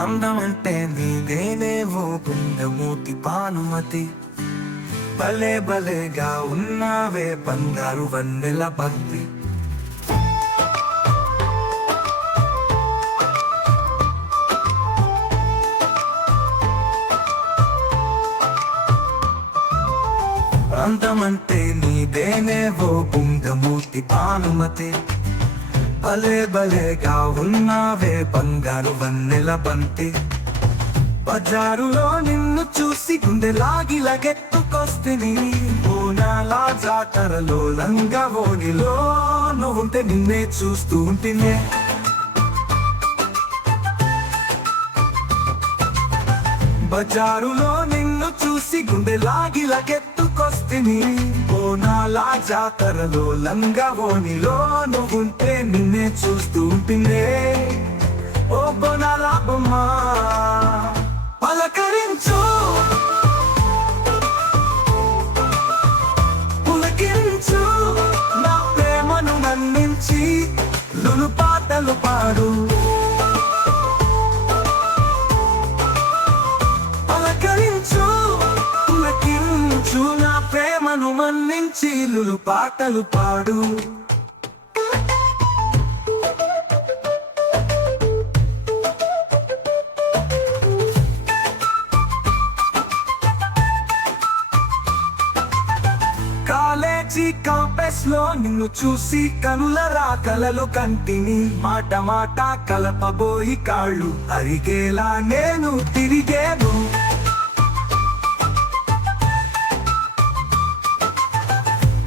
అందమంటే నీదేనేవో గుండెమూటి భానుమతి. భలే భలేగా ఉన్నావే బంగారు వన్నెల బంతి. అందమంటే నీదేనేవో గుండెమూటి భానుమతి. భలే భలేగా ఉన్నావే బంగారు వన్నెల బంతి. బజారులో నిన్ను చూసి గుండెలాగి లగెత్తుకొస్తిని. బోనాల జాతరలో లంగా ఓణిలో నువ్వుంటే నిన్నే చూస్తూ ఉంటేనే. బజారులో నిన్ను చూసి గుండెలాగి లగెత్తుకొస్తిని. బోనాల జాతరలో లంగా ఓణిలో నువ్వుంటే నిన్నే చూస్తూ ఉంటేనే. ఓ బోనాల బొమ్మ పలకరించు, పులకించు, నా ప్రేమను మన్నించి లులు పాటలు పాడు. పలకరించు, పులకించు, నా ప్రేమను మన్నించి లులు పాటలు పాడు. కాలేజీ కాంపస్ లో నిన్ను చూసి కనులరా కలలు కంటిని. మాట మాట కలపబోయి కాళ్ళు అరిగేలా నేను తిరిగేను.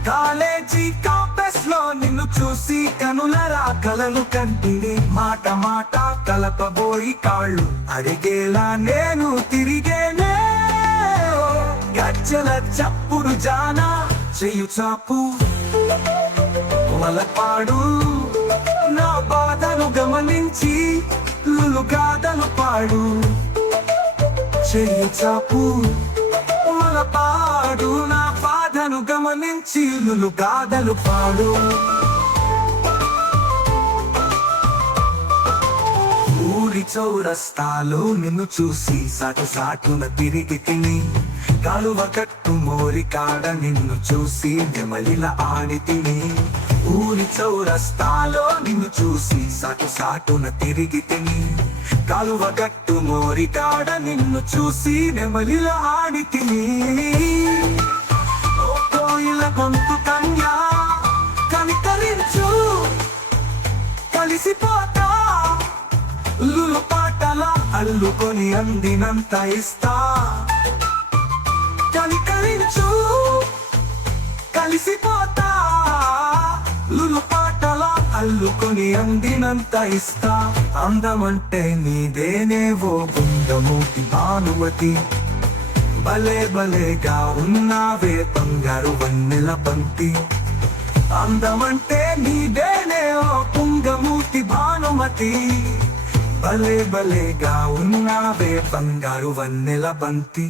కాలేజీ కాంపస్ లో నిన్ను చూసి కనులరా కలలు కంటిని. మాట మాట కలపబోయి కాళ్ళు అరిగేలా నేను తిరిగేనే. గజ్జల చప్పుడు జానా చెయ్యు చాపు వలపాడు. నా బాధను గమనించి లులు గాథలు పాడు. చెయ్యు చాపు వలపాడు, నా బాధను గమనించి లులు గాథలు పాడు. ఊరి చౌరస్తాలో నిన్ను చూసి సాటున తిరిగి తిని. కాలువ కట్టు మోరి కాడ నిన్ను చూసి నెమలిల ఆడి తిని. ఊరి చౌరస్తాలో నిన్ను చూసి సాటున తిరిగి తిని. కాలువ కట్టు మోరి కాడ నిన్ను చూసి నెమలిల ఆడి తిని. ఓ కోయిల గొంతు కన్యా కనికరించు, కలిసిపోతా లులు పాటల అల్లుకొని అందినంత ఇస్తా. కనికరించు, కలిసిపోతా లులు పాటల అల్లుకొని అందినంత ఇస్తా. అందమంటే నీదేనేవో గుండెమూటి భానుమతి. భలే భలేగా ఉన్నావే బంగారు వన్నెల బంతి. అందమంటే నీదేనేవో గుండెమూటి భానుమతి. భలే భలేగా ఉన్నావే బంగారు వన్నెల బంతి.